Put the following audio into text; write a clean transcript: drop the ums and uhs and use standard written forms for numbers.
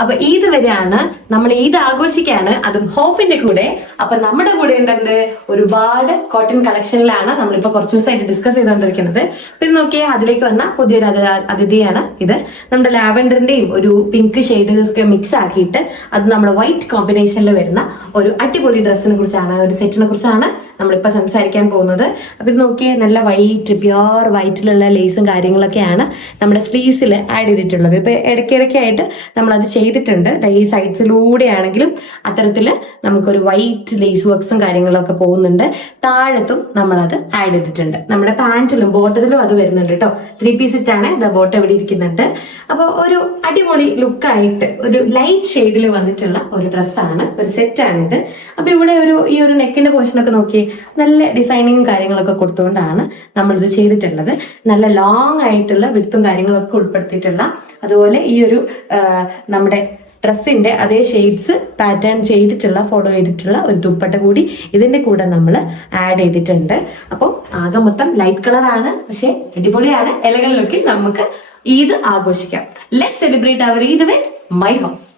അപ്പൊ ഈദ് വരെയാണ് നമ്മൾ ഈദ് ആഘോഷിക്കാണ്, അതും ഹോപ്പിന്റെ കൂടെ. അപ്പൊ നമ്മുടെ കൂടെ ഉണ്ടെന്ന് ഒരുപാട് കോട്ടൺ കളക്ഷനിലാണ് നമ്മളിപ്പോ കുറച്ചു ദിവസമായിട്ട് ഡിസ്കസ് ചെയ്തുകൊണ്ടിരിക്കുന്നത്. പിന്നെ നോക്കിയാൽ അതിലേക്ക് വന്ന പുതിയൊരു അതിഥിയാണ് ഇത്. നമ്മുടെ ലാവൻഡറിന്റെയും ഒരു പിങ്ക് ഷെയ്ഡ് ഒക്കെ മിക്സ് ആക്കിയിട്ട് അത് നമ്മുടെ വൈറ്റ് കോമ്പിനേഷനിൽ വരുന്ന ഒരു അടിപൊളി ഡ്രസ്സിനെ കുറിച്ചാണ്, ഒരു സെറ്റിനെ കുറിച്ചാണ് നമ്മളിപ്പോ സംസാരിക്കാൻ പോകുന്നത്. അപ്പൊ ഇത് നോക്കിയാൽ നല്ല വൈറ്റ്, പ്യുവർ വൈറ്റിലുള്ള ലേസും കാര്യങ്ങളൊക്കെയാണ് നമ്മുടെ സ്ലീവ്സിൽ ആഡ് ചെയ്തിട്ടുള്ളത്. ഇപ്പൊ ഇടയ്ക്കിടയ്ക്കായിട്ട് നമ്മളത് ചെയ്തിട്ടുണ്ട്. ഈ സൈഡ്സിലൂടെ ആണെങ്കിലും അത്തരത്തില് നമുക്കൊരു വൈറ്റ് ലേസ് വർക്ക്സും കാര്യങ്ങളൊക്കെ പോകുന്നുണ്ട്. താഴത്തും നമ്മളത് ആഡ് ചെയ്തിട്ടുണ്ട്. നമ്മുടെ പാന്റിലും ബോട്ടത്തിലും അത് വരുന്നുണ്ട് കേട്ടോ. 3 പീസ് സെറ്റാണ്. ബോട്ട് എവിടെ ഇരിക്കുന്നുണ്ട്. അപ്പൊ ഒരു അടിപൊളി ലുക്കായിട്ട് ഒരു ലൈറ്റ് ഷെയ്ഡിൽ വന്നിട്ടുള്ള ഒരു ഡ്രസ്സാണ്, ഒരു സെറ്റാണിത്. അപ്പൊ ഇവിടെ ഈ ഒരു നെക്കിന്റെ പോർഷനൊക്കെ നോക്കി നല്ല ഡിസൈനിങ്ങും കാര്യങ്ങളൊക്കെ കൊടുത്തുകൊണ്ടാണ് നമ്മളിത് ചെയ്തിട്ടുള്ളത്. നല്ല ലോങ് ആയിട്ടുള്ള വിടുത്തും കാര്യങ്ങളൊക്കെ ഉൾപ്പെടുത്തിയിട്ടുള്ള, അതുപോലെ ഈ ഒരു നമ്മുടെ ഡ്രസ്സിന്റെ അതേ ഷെയ്ഡ്സ് പാറ്റേൺ ചെയ്തിട്ടുള്ള, ഫോളോ ചെയ്തിട്ടുള്ള ഒരു ദുപ്പട്ട കൂടി ഇതിന്റെ കൂടെ നമ്മൾ ആഡ് ചെയ്തിട്ടുണ്ട്. അപ്പോൾ ആകെ മൊത്തം ലൈറ്റ് കളറാണ്, പക്ഷെ അടിപൊളിയാണ്. എലഗൻ ലുക്കിൽ നമുക്ക് ഈദ് ആഘോഷിക്കാം. Let's celebrate our Eid with my house.